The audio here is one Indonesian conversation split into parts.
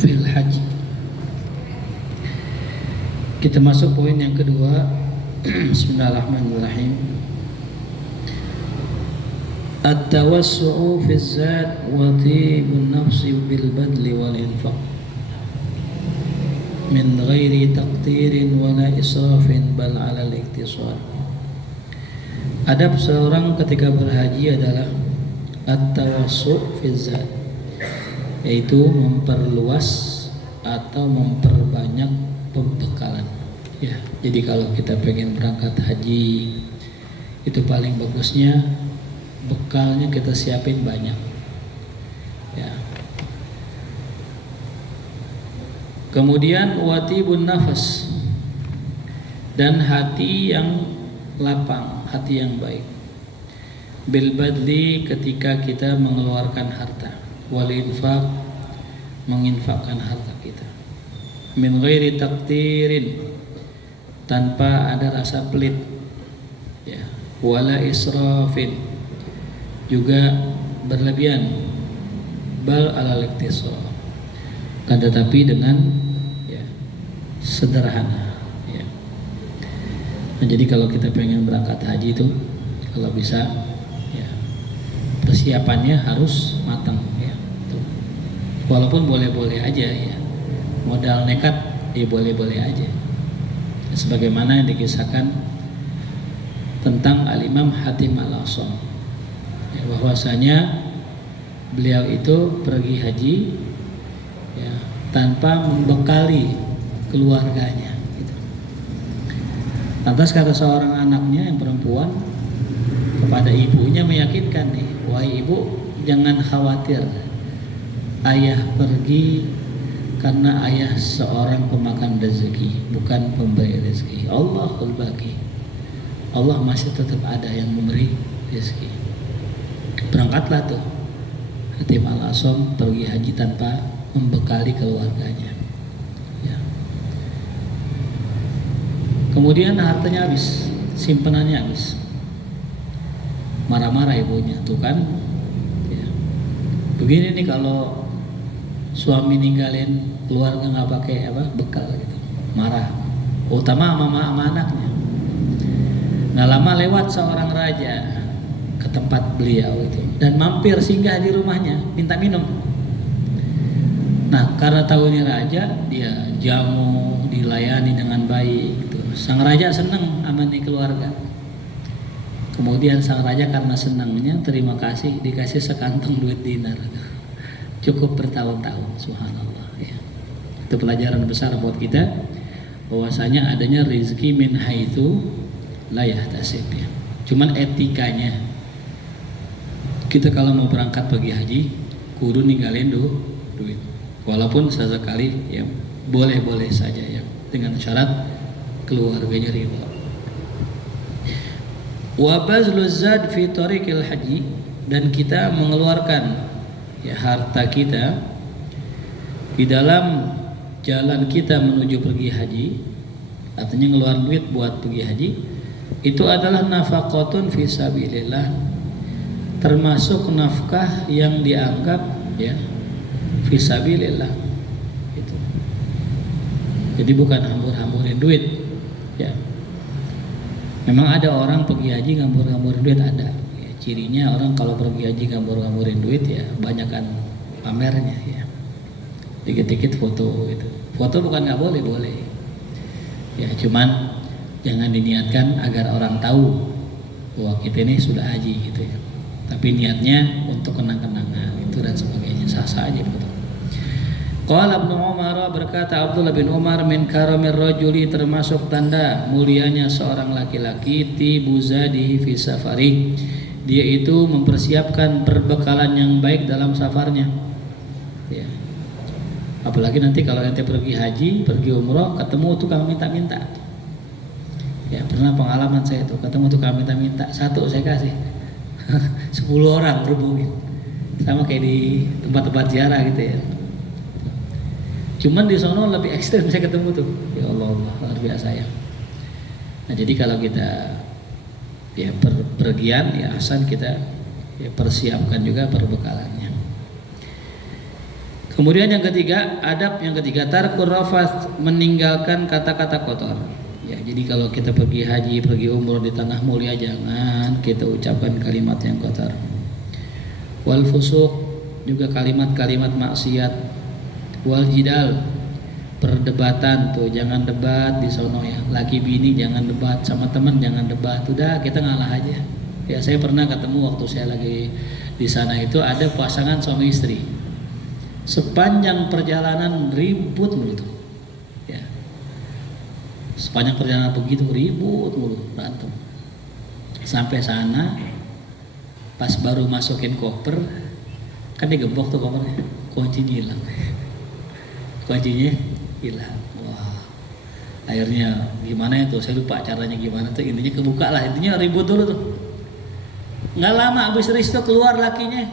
fil haji. Kita masuk poin yang kedua. Bismillahirrahmanirrahim. At-tawassu'u fi zat wa tibun nafsi bil badli wal infaq min ghairi taqtirin wala israfin bal 'ala al-iktisar. Adab seorang ketika berhaji adalah at-tawassu' fi zat, yaitu memperluas atau memperbanyak pembekalan. Ya, jadi kalau kita pengen berangkat haji, itu paling bagusnya bekalnya kita siapin banyak. Ya. Kemudian watibun nafas, dan hati yang lapang, hati yang baik. Bil badli, ketika kita mengeluarkan harta. Wal infaq, menginfakkan harta kita. Min ghairi taktirin, tanpa ada rasa pelit. Ya. Wala israfin, juga berlebihan. Bal alal iktisar, kan tetapi dengan ya, sederhana. Ya. Nah, jadi kalau kita pengen berangkat haji itu, kalau bisa ya, persiapannya harus matang ya. Tuh. Walaupun boleh-boleh aja ya, modal nekat ya boleh-boleh aja. Sebagaimana yang dikisahkan tentang Al-Imam Hatim Al-Asam, ya, bahwasanya beliau itu pergi haji ya, tanpa membekali keluarganya gitu. Lantas kata seorang anaknya yang perempuan kepada ibunya, meyakinkan nih, wahai ibu, jangan khawatir, ayah pergi karena ayah seorang pemakan rezeki, bukan pemberi rezeki. Allahul baqi, Allah masih tetap ada yang memberi rezeki. Berangkatlah tuh Hatim Al-Asam pergi haji tanpa membekali keluarganya ya. Kemudian hartanya habis, simpenannya habis. Marah-marah ibunya, tuh kan ya. Begini nih kalau suami ninggalin keluarga nggak pakai bekal gitu, marah. Utama sama anaknya. Nggak lama lewat seorang raja ke tempat beliau itu dan mampir singgah di rumahnya, minta minum. Nah, karena tahu ini raja, dia jamu, dilayani dengan baik gitu. Sang raja senang sama nih keluarga. Kemudian sang raja karena senangnya, terima kasih, dikasih sekantong duit dinar. Cukup bertahun-tahun, subhanallah ya. Itu pelajaran besar buat kita, bahwasanya adanya rezeki min haitsu la yahtasib ya. Cuman etikanya, kita kalau mau berangkat pergi haji kudu ninggalin duit. Walaupun sesekali ya boleh-boleh saja ya, dengan syarat keluarganya ridha. Wa bazluz zad fi tariqil haji, dan kita mengeluarkan ya harta kita di dalam jalan kita menuju pergi haji, artinya ngeluarin duit buat pergi haji, itu adalah nafaqatun fi sabilillah, termasuk nafkah yang dianggap ya fi sabilillah gitu. Jadi bukan hambur-hamburin duit ya. Memang ada orang pergi haji ngambur-ngamburin duit, ada ya. Cirinya orang kalau pergi haji ngambur-ngamburin duit ya banyakan pamernya ya, dikit-dikit foto gitu. Foto bukan nggak boleh, boleh ya, cuman jangan diniatkan agar orang tahu bahwa kita ini sudah haji gitu ya, tapi niatnya untuk kenang-kenangan itu dan sebagainya, sah-sah aja betul. Qala Ibnu Umar, berkata Abdullah bin Umar, min karamir rajuli, termasuk tanda mulianya seorang laki-laki, tibu zadihi fi safari, dia itu mempersiapkan perbekalan yang baik dalam safarnya ya. Apalagi nanti kalau ente pergi haji, pergi umroh, ketemu tukang minta-minta ya. Pernah pengalaman saya tuh, ketemu tukang minta-minta, satu saya kasih 10 orang berhubungin, sama kayak di tempat-tempat ziarah gitu ya. Cuman di sono lebih ekstrem saya ketemu tuh, ya Allah, luar biasa ya. Nah jadi kalau kita ya pergian ya asal kita ya persiapkan juga perbekalannya. Kemudian yang ketiga, adab yang ketiga, tarkur rafath, meninggalkan kata-kata kotor. Ya, jadi kalau kita pergi haji, pergi umroh di tanah mulia, jangan kita ucapkan kalimat yang kotor. Wal fusuq, juga kalimat-kalimat maksiat. Wal jidal, perdebatan tuh, jangan debat di sono ya. Laki bini jangan debat, sama teman jangan debat. Udah, kita ngalah aja. Ya, saya pernah ketemu waktu saya lagi di sana itu ada pasangan suami istri. Sepanjang perjalanan ribut mulu tuh. Ya. Sepanjang perjalanan begitu ribut mulu, berantem. Sampai sana, pas baru masukin koper, kan digembok tuh kopernya, kuncinya hilang. Kuncinya hilang. Wah, akhirnya gimana itu? Saya lupa caranya gimana tuh. Intinya kebuka lah. Intinya ribut dulu tuh. Nggak lama abis resto keluar lakinya,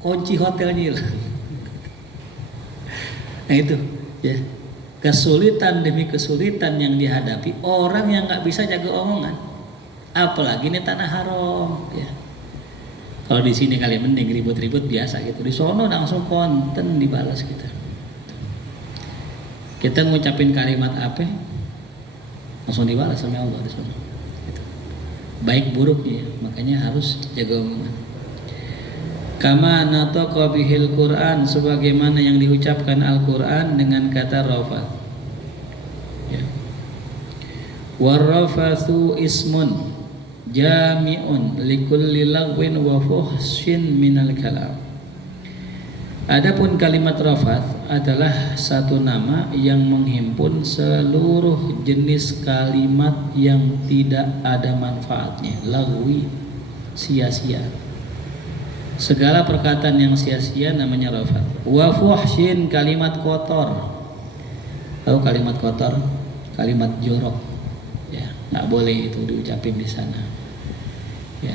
kunci hotelnya hilang. Nah itu, ya, kesulitan demi kesulitan yang dihadapi orang yang nggak bisa jaga omongan, apalagi ini tanah haram. Ya. Kalau di sini kali mending ribut-ribut biasa gitu, di sono langsung konten dibalas kita. Kita ngucapin kalimat apa, langsung dibalas sama Allah di sono. Gitu. Baik buruknya, makanya harus jaga omongan. Kama nataqa bihil Quran, sebagaimana yang diucapkan Al-Quran dengan kata rafath. Ya. Warrafathu ismun jami'un likulli lagwin wa fuhsyin minal kalam. Adapun kalimat rafath adalah satu nama yang menghimpun seluruh jenis kalimat yang tidak ada manfaatnya, lagwi, sia-sia. Segala perkataan yang sia-sia namanya rafath. Wa fuhsyin, kalimat kotor. Tahu kalimat kotor? Kalimat jorok. Ya, nggak boleh itu diucapin di sana. Ya,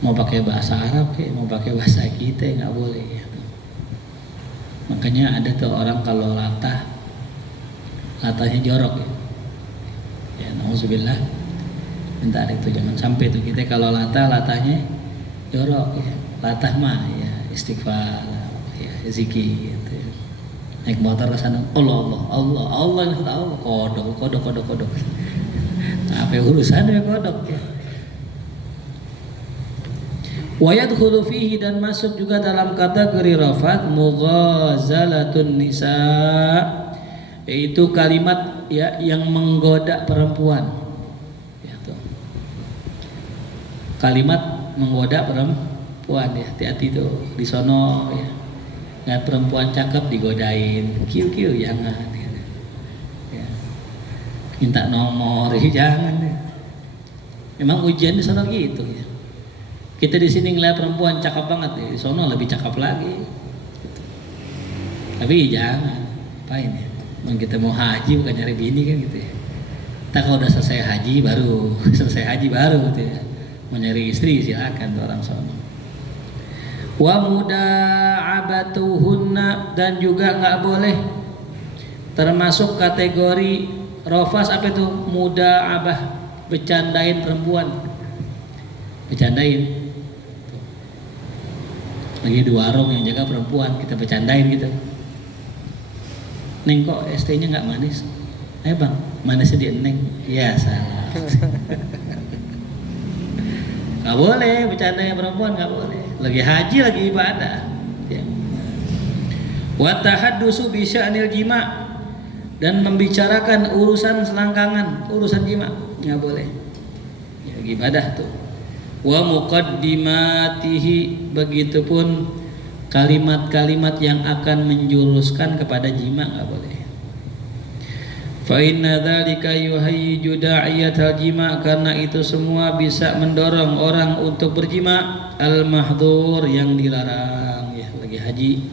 mau pakai bahasa Arab, mau pakai bahasa kita nggak boleh. Ya. Makanya ada tuh orang kalau latahnya jorok. Ya, nauzubillah. Minta itu jangan sampai tuh kita kalau latahnya jorok ya. Latah mah ya istighfar, ya zikir gitu ya. Naik motor ke sana, Allah kodok. Apa urusan ya kodok ya. Wa yadkhulu fihi, dan masuk juga dalam kategori rafath mughazalatun nisa, yaitu kalimat ya yang menggoda perempuan. Ya, tuh. Kalimat menggoda perempuan ya, hati-hati tuh di sono ya. Nggak perempuan cakep digodain, kiu jangan ya. Minta nomor ya, jangan ya. Emang ujian di sono gitu ya. Kita di sini ngeliat perempuan cakep banget ya, di sono lebih cakep lagi gitu. Tapi jangan, apain ya, emang kita mau haji bukan nyari bini kan gitu ya. Kita kalau udah selesai haji baru gitu ya, mau nyari istri silakan tuh orang sono. Wa muda'abatuhunna, dan juga nggak boleh termasuk kategori rafath apa itu muda'abah, bercandain perempuan, bercandain. Lagi di warung yang jaga perempuan kita bercandain gitu. Neng kok ST-nya nggak manis? Ayo bang, manisnya di Neng. Ya salah. Nggak boleh bercandain perempuan, nggak boleh. Lagi haji, lagi ibadah. Ya. Wa tahaddusu bi sya'nil jima', dan membicarakan urusan selangkangan, urusan jima' nggak boleh. Ya, ibadah tuh. Wa muqaddimatihi, begitupun kalimat-kalimat yang akan menjuruskan kepada jima' nggak boleh. Fa inna dzalika yuhayyiju da'iyatal jima', karena itu semua bisa mendorong orang untuk berjima', al-mahdhur, yang dilarang ya, lagi haji.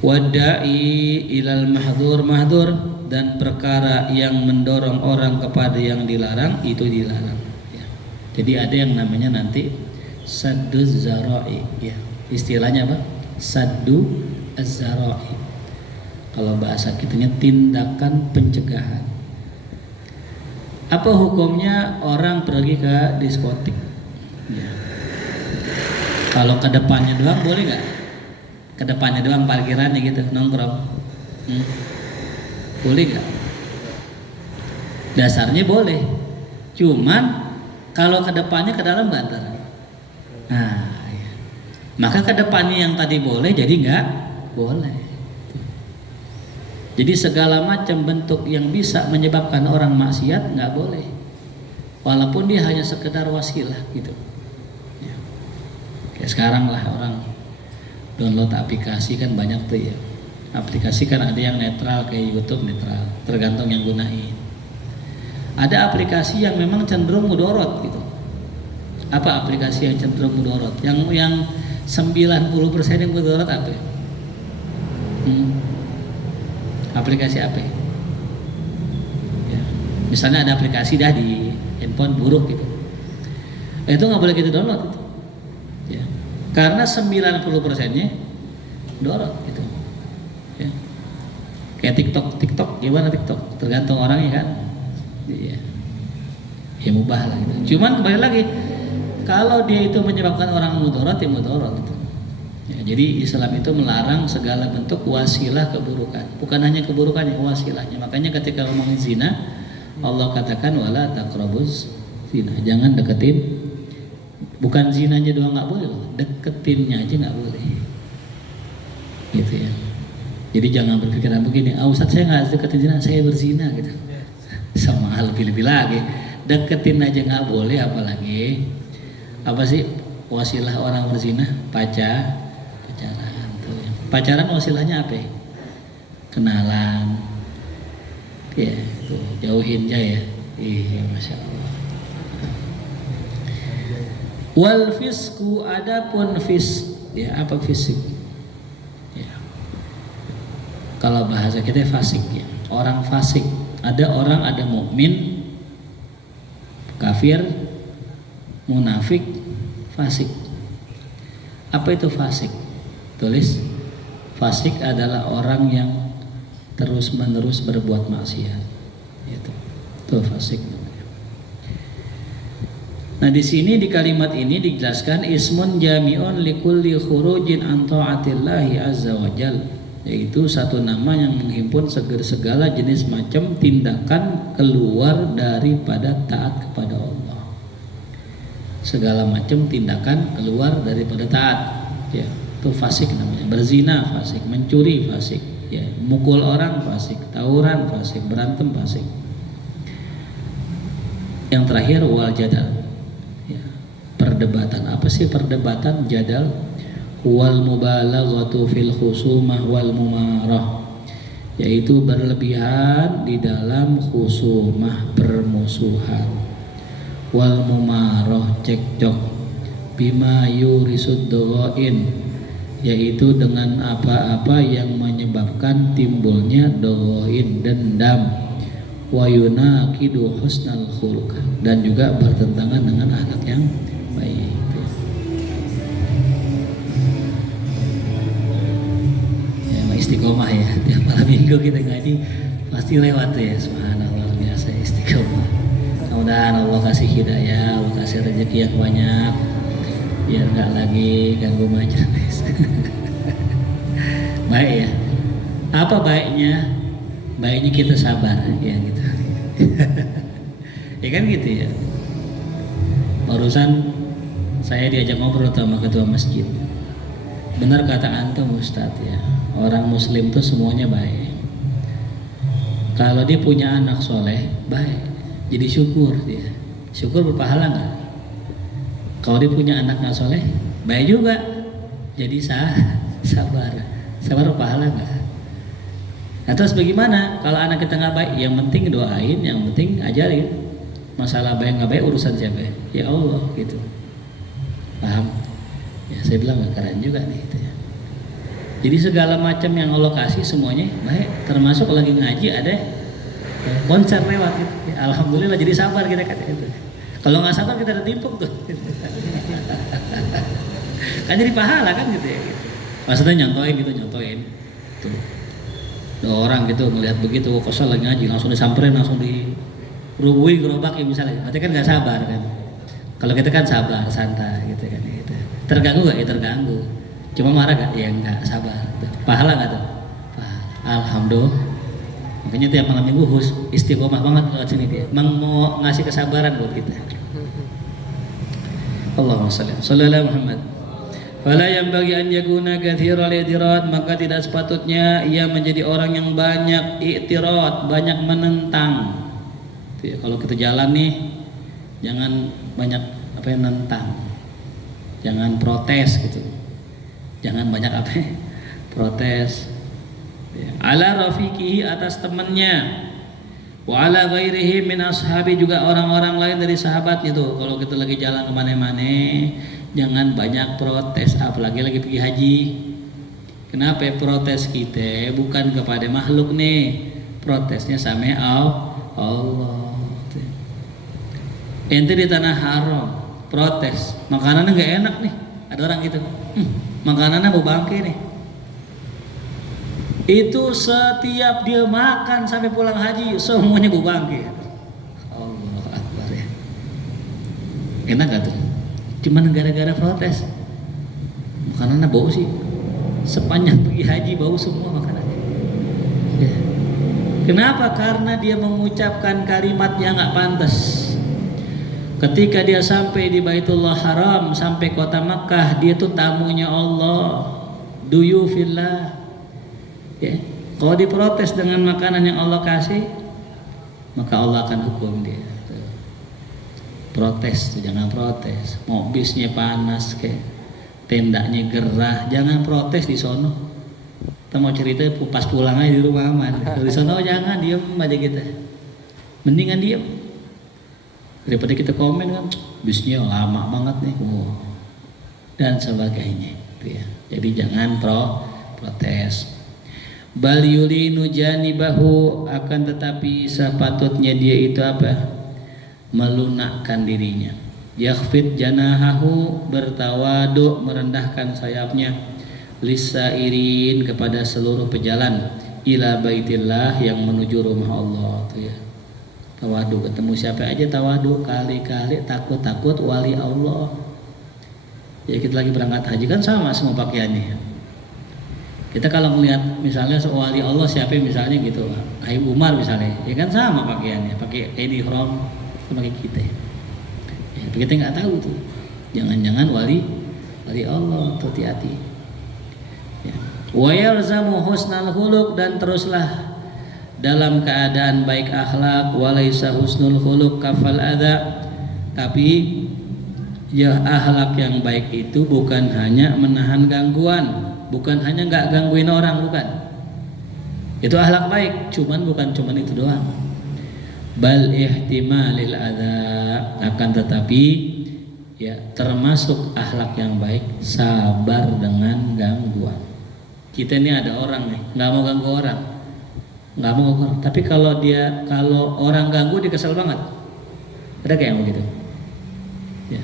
Wada'i ilal mahdhur, dan perkara yang mendorong orang kepada yang dilarang itu dilarang ya. Jadi ada yang namanya nanti sadduz zara'i ya. Istilahnya apa? Saddu az-zara'i. Kalau bahasa kitanya tindakan pencegahan. Apa hukumnya orang pergi ke diskotik? Ya. Kalau ke depannya doang boleh nggak? Kedepannya doang parkirannya gitu nongkrong. Boleh nggak? Dasarnya boleh. Cuman kalau kedepannya ke dalam nggak ntar. Nah, ya. Maka kedepannya yang tadi boleh jadi nggak boleh. Jadi segala macam bentuk yang bisa menyebabkan orang maksiat nggak boleh. Walaupun dia hanya sekedar wasilah gitu. Ya. Kayak sekarang lah orang download aplikasi kan banyak tuh ya. Aplikasi kan ada yang netral kayak YouTube netral, tergantung yang gunain. Ada aplikasi yang memang cenderung mudorot gitu. Apa aplikasi yang cenderung mudorot? Yang 90% yang mudorot apa? Aplikasi apa? Ya. Misalnya ada aplikasi dah di handphone buruk gitu. Itu nggak boleh kita download gitu. Ya. Karena 90%-nya mudorot gitu. Ya. Kayak TikTok gimana TikTok? Tergantung orangnya kan. Iya. Ya mubah lah gitu. Cuman kembali lagi kalau dia itu menyebabkan orang mudorot ya mudorot gitu. Ya, jadi Islam itu melarang segala bentuk wasilah keburukan. Bukan hanya keburukan yang wasilahnya. Makanya ketika ngomongin zina Allah katakan wala taqrabuz zina. Jangan deketin. Bukan zinanya doang nggak boleh loh. Deketinnya aja nggak boleh. Gitu ya. Jadi jangan berpikiran begini, Ustaz saya nggak deketin zina, saya berzina gitu. Sama hal lebih-lebih lagi, deketin aja nggak boleh, apalagi apa sih wasilah orang berzina? Pacaran tuh. Pacaran wasilahnya apa? Kenalan, ya tuh jauhin aja ya. Iya, masya Allah. Wal fisku adapun fis, ya apa fisik? Kalau bahasa kita fasik ya, orang fasik. Ada orang ada mukmin, kafir, munafik, fasik. Apa itu fasik? Tulis, fasik adalah orang yang terus-menerus berbuat maksiat. Itu fasik namanya. Nah di sini di kalimat ini dijelaskan ismun jami'un likulli khurujin an ta'atillahi azza wa jalla, yaitu satu nama yang menghimpun segala jenis macam tindakan keluar daripada taat kepada Allah. Segala macam tindakan keluar daripada taat, ya itu fasik namanya. Berzina fasik, mencuri fasik, ya mukul orang fasik, tawuran fasik, berantem fasik. Yang terakhir wal jadal, ya, perdebatan. Apa sih perdebatan? Jadal wal mubalaghatu fil khusumah wal mumarah, yaitu berlebihan di dalam khusumah permusuhan, wal mumarah cekcok, bima yurisud doghain, yaitu dengan apa-apa yang menyebabkan timbulnya doghain dendam, wa yunaqidu husnal khuluq, dan juga bertentangan dengan akhlak yang baik. Istiqomah ya, tiap malam minggu kita ngaji pasti lewat ya. Subhanallah, luar biasa istiqomah. Mudah-mudahan Allah kasih hidayah, Allah kasih rezeki yang banyak, biar nggak lagi ganggu majelis. Baik ya. Apa baiknya? Baiknya kita sabar ya gitu. Ya kan gitu ya. Urusan saya diajak ngobrol sama ketua masjid. Benar kata antum Ustadz ya, orang muslim tuh semuanya baik. Kalau dia punya anak soleh, baik, jadi syukur dia. Syukur berpahala nggak? Kalau dia punya anak nggak soleh, baik juga, jadi sabar. Sabar berpahala nggak? Nah terus bagaimana? Kalau anak kita nggak baik, yang penting doain, yang penting ajarin. Masalah baik nggak baik urusan siapa? Ya Allah gitu. Paham? Ya saya bilang gak keren juga nih gitu ya. Jadi segala macam yang Allah kasih semuanya baik, termasuk lagi ngaji ada konser lewat gitu. Ya, alhamdulillah jadi sabar kita kata itu. Kalau nggak sabar kita udah timpuk tuh. Kan jadi pahala kan gitu ya. Gitu. Maksudnya nyontoin. Tuh. Ada orang gitu melihat begitu kesel lagi ngaji langsung disamperin, langsung dirubui gerobak ya misalnya. Berarti kan nggak sabar kan. Kalau kita kan sabar, santai gitu kan gitu. Terganggu gak? Ya terganggu. Cuma marah gak? Ya enggak, sabar. Pahala gak tuh? Pahala. Alhamdulillah. Makanya tiap malam minggu istiqomah banget lewat sini dia. Mau ngasih kesabaran buat kita. Allahumma shalli ala Muhammad. Fala yang bagi an yakuna katsiral i'tirad, maka tidak sepatutnya ia menjadi orang yang banyak i'tirad, banyak menentang. Ya, kalau kita jalan nih jangan banyak nentang. Jangan protes gitu. Jangan banyak protes. Ya. Ala rafiqihi, atas temannya. Wa ala ghairihi min ashabi, juga orang-orang lain dari sahabat itu. Kalau kita lagi jalan kemana-mana, jangan banyak protes, apalagi lagi pergi haji. Kenapa protes kita? Bukan kepada makhluk nih, protesnya sama Allah. Ente di tanah haram protes, makanannya nggak enak nih, ada orang gitu, makanannya bau bangke nih. Itu setiap dia makan sampai pulang haji semuanya bau bangke. Allah Akbar ya. Enak gak tuh? Cuman gara-gara protes. Makanannya bau sih. Sepanjang pergi haji bau semua makanannya. Ya. Kenapa? Karena dia mengucapkan kalimat yang gak pantas. Ketika dia sampai di Baitullah Haram, sampai kota Makkah, dia tuh tamunya Allah, duyufillah. Ya. Kalau diprotes dengan makanan yang Allah kasih, maka Allah akan hukum dia. Protes tuh, jangan protes. Mau bisnya panas kayak tendanya gerah, jangan protes di sono. Kita mau cerita pas pulang aja di rumah aman. Di sono jangan, diem aja kita. Mendingan diem daripada kita komen kan, bisnya lama banget nih, dan sebagainya. Ya. Jadi jangan protes. Bal yulinu janibahu, akan tetapi sepatutnya dia itu apa? Melunakkan dirinya. Yakhfid janahahu, bertawadu, merendahkan sayapnya. Lisairin, kepada seluruh pejalan. Ila baitillah, yang menuju rumah Allah tuh ya. Tawadu, ketemu siapa aja tawadu, kali-kali takut wali Allah. Ya kita lagi berangkat haji kan sama semua pakaiannya. Kita kalau melihat misalnya wali Allah siapa misalnya gitu, Habib Umar misalnya, ya kan sama pakaiannya, pakai ihram sama kita. Ya, kita nggak tahu tuh, jangan-jangan wali Allah, hati-hati. Ya. Wa yalzamu husnal khuluq, dan teruslah dalam keadaan baik akhlak. Walaisa husnul khuluq kafal adza, tapi ya akhlak yang baik itu bukan hanya menahan gangguan, bukan hanya nggak gangguin orang, bukan. Itu akhlak baik, bukan cuman itu doang. Bal ihtimalil adza, akan tetapi ya termasuk akhlak yang baik sabar dengan gangguan. Kita ini ada orang nih nggak mau ganggu orang, tapi kalau orang ganggu dia kesel banget. Ada kayak yang begitu ya.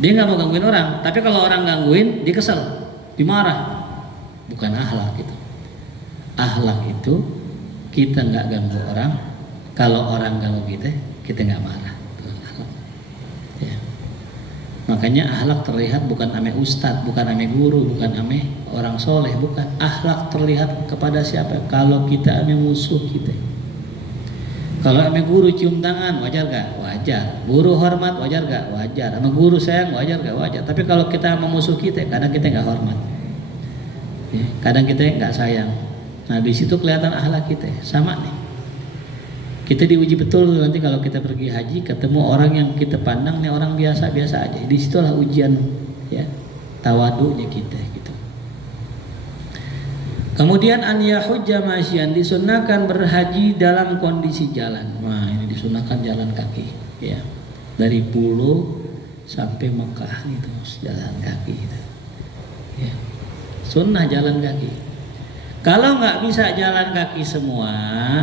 Dia nggak mau gangguin orang, tapi kalau orang gangguin dia kesel, dimarah. Bukan akhlak itu. Akhlak itu kita nggak ganggu orang, kalau orang ganggu kita nggak marah. Itu akhlak. Ya. Makanya akhlak terlihat bukan ame ustadz, bukan ame guru, bukan ame orang soleh, bukan. Akhlak terlihat kepada siapa? Kalau kita ame musuh kita. Kalau ame guru cium tangan, wajar gak? Wajar. Guru hormat, wajar gak? Wajar. Sama guru sayang, wajar gak? Wajar. Tapi kalau kita sama musuh kita, kadang kita nggak hormat. Ya, kadang kita nggak sayang. Nah di situ kelihatan akhlak kita sama nih. Kita diuji betul nanti kalau kita pergi haji, ketemu orang yang kita pandang nih orang biasa-biasa aja. Di situlah ujian ya tawadunya kita gitu. Kemudian an yahujja masyian, disunahkan berhaji dalam kondisi jalan. Nah ini disunahkan jalan kaki ya, dari Pulau sampai Mekah itu jalan kaki gitu. Ya. Sunnah jalan kaki. Kalau nggak bisa jalan kaki semua,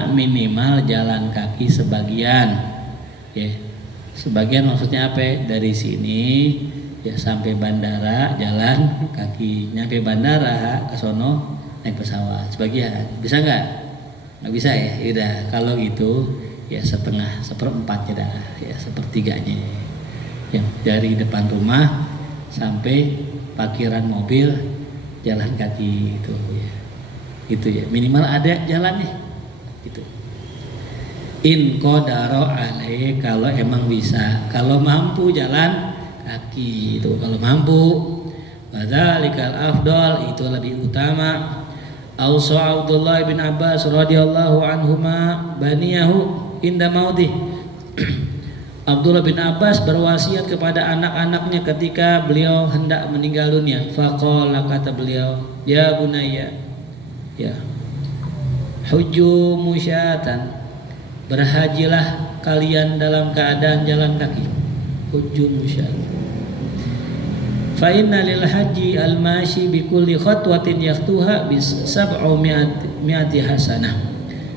minimal jalan kaki sebagian. Ya, sebagian maksudnya apa? Dari sini ya sampai bandara jalan kaki, nyampe bandara ke sono naik pesawat. Sebagian, bisa nggak? Nggak bisa ya. Udah, kalau gitu ya setengah, seperempatnya dah, ya sepertiganya. Ya, dari depan rumah sampai parkiran mobil jalan kaki itu ya. Gitu ya, minimal ada jalannya gitu. In qadara alaih, kalau emang bisa, kalau mampu jalan kaki itu, kalau mampu. Wadzalikal afdal, itu lebih utama. Ausa Abdullah bin Abbas radhiyallahu anhuma baniyahu inda mautih. Abdullah bin Abbas berwasiat kepada anak-anaknya ketika beliau hendak meninggal dunia. Faqala, kata beliau, ya bunayya, ya, hujju musyatan, berhajilah kalian dalam keadaan jalan kaki. Hujju musyatan. Fa inna lil haji al mashi bi kulli khatwatin yaqtuha bis 700 hasanah.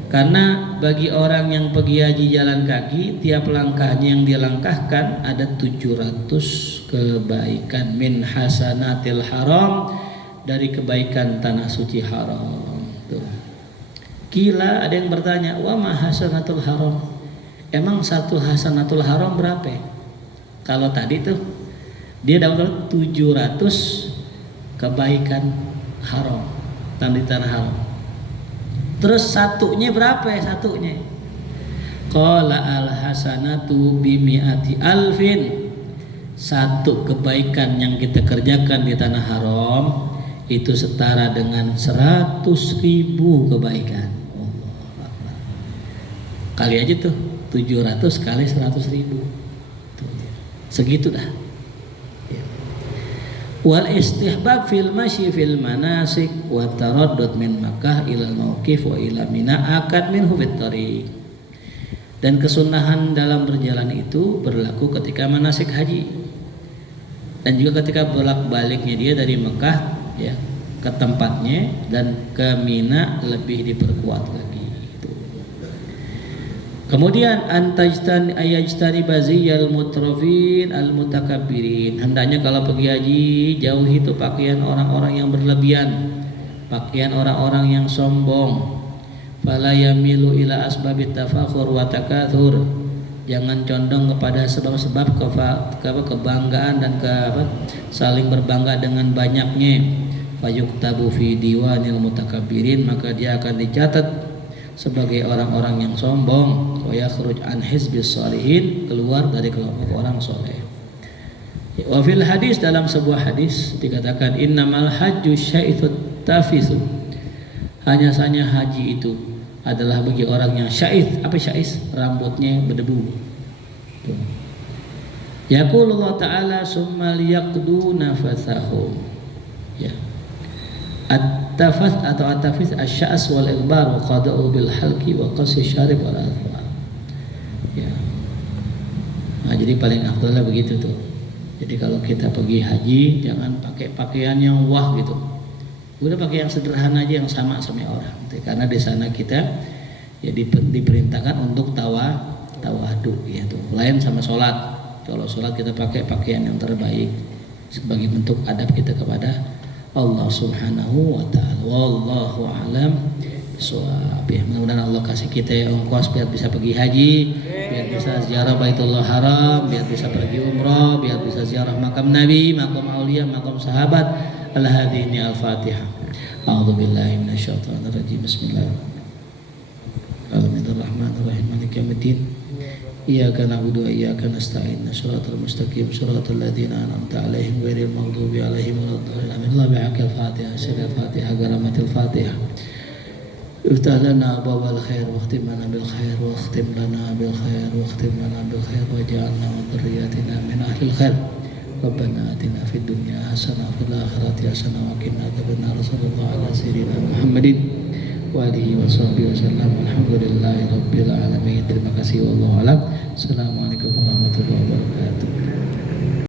Karena bagi orang yang pergi haji jalan kaki, tiap langkahnya yang dilangkahkan ada 700 kebaikan min hasanatil haram, dari kebaikan tanah suci haram. Tuh. Kila, ada yang bertanya, wa ma hasanatul haram? Emang satu hasanatul haram berapa? Kalau tadi tuh dia dapat 700 kebaikan haram di tanah haram. Terus satunya berapa ya satunya? Qala al hasanatu bimi'ati alfin. Satu kebaikan yang kita kerjakan di tanah haram itu setara dengan 100.000 kebaikan. Kali aja tuh 700 kali 100.000. Segitu dah. Wal istihbab fil masyi fil manasik wa taraddud min Makkah ila al-mauqif wa ila Mina akad minhu fit tariq. Dan kesunahan dalam berjalan itu berlaku ketika manasik haji, dan juga ketika bolak-baliknya dia dari Mekah ya ke tempatnya, dan ke Mina lebih diperkuat lagi. Kemudian ayajtani baziyal mutrafin al mutakabbirin. Hendaknya kalau pergi haji jauhi itu pakaian orang-orang yang berlebihan, pakaian orang-orang yang sombong. Fala yamilu ila asbabit tafakhur wa takatsur. Jangan condong kepada sebab-sebab kebanggaan dan saling berbangga dengan banyaknya. Fayuktabu fi diwanil mutakabbirin, maka dia akan dicatat sebagai orang-orang yang sombong. Wa yakhruj an hizbis shalihin, keluar dari kelompok orang soleh. Wa fil hadis, dalam sebuah hadis dikatakan innamal hajju syaithut tafisu, hanya saja haji itu adalah bagi orang yang syaith. Apa syaith? Rambutnya berdebu. Yaqulullah ta'ala summa liyaqdu nafathahum. Ya. At-tafath atau at-tafiz asy-sya's wal ighbar wa qada'u bil halqi wa qasy syarib wal athwar. Ya. Nah, jadi paling afdalnya begitu tuh. Jadi kalau kita pergi haji jangan pakai pakaian yang wah gitu. Udah pakai yang sederhana aja yang sama orang. Karena di sana kita ya diperintahkan untuk tawadu ya tuh. Lain sama sholat. Kalau sholat kita pakai pakaian yang terbaik sebagai bentuk adab kita kepada Allah Subhanahu wa ta'ala. Wallahu a'lam bishawab. Mudah-mudahan Allah kasih kita ongkos biar bisa pergi haji, biar bisa ziarah Baitullah Haram, biar bisa pergi umrah, biar bisa ziarah makam Nabi, makam aulia, makam sahabat. Al-hadini al-Fatihah. A'udzubillahi minasyaitonir rajim. Bismillahirrahmanirrahim. Maliki yaumiddin. Iyyaka na'budu wa iyyaka nasta'in. Shiratal mustaqim, shiratal ladzina an'amta 'alaihim ghairil maghdubi alaihim waladdallin. Amin. Allah bihaqqil Fatihah. Sirrul Fatihah, garamatil Fatihah. Iftah lana abwabal khair wakhtim lana bil khair wakhtim lana bil khair wakhtim lana bil khair waj'alna wa dhurriyyatina min ahlil khair. Rabbana atina fid dunya hasanah wa fil akhirati hasanah wa qina adzabannar. Sallallahu ala sayyidina Muhammadin wa alihi washabbihi wasallam. Alhamdulillahi rabbil alamin. Terima kasih, wallahu a'lam. Assalamualaikum warahmatullahi wabarakatuh.